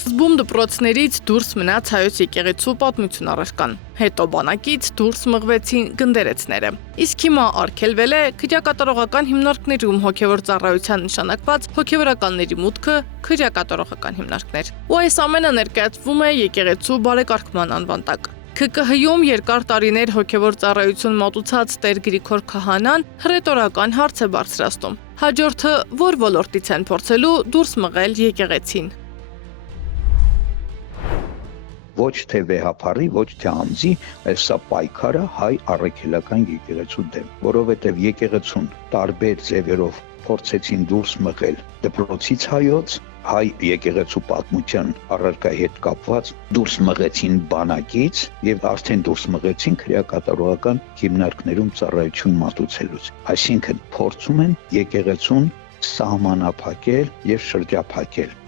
Սկզբում դպրոցներից դուրս մնաց հայոց եկեղեցու պատմություն առարկան, հետո բանակից դուրս մղվեցին գնդերեցները։ Իսկ հիմա արգելվել է քրեակատարողական հիմնարկներում հոգևոր ծառայության նշանակված հոգևորականների մուտքը քրեակատարողական հիմնարկներ։ Ու այս ամենը ներկայացվում է եկեղեցու բարեկարգման անվան տակ։ ՔԿՀ-ում երկար տարիներ հոգևոր ծառայություն մատուցած Տեր Գրիգոր Քահանան հռետորական հարց է բարձրացնում։ Հաջորդը որ ոլորտից են փորձելու դուրս մղել եկեղեցին։ Ոչ թե վեհապարի, ոչ թե անձի, այլ սա պայքարը հայ առաքելական եկեղեցու դեմ, որովհետև եկեղեցուն տարբեր ձևերով փորձեցին դուրս մղել դպրոցից հայոց, հայ եկեղեցու պատմության առարկայի հետ կապված դուրս մղեցին բանակից եւ արդեն դուրս մղեցին քրեակատարողական հիմնարկներում ծառայություն մատուցելուց։ Այսինքն փորձում են եկեղեցուն սահմանափակել եւ շրջափակել։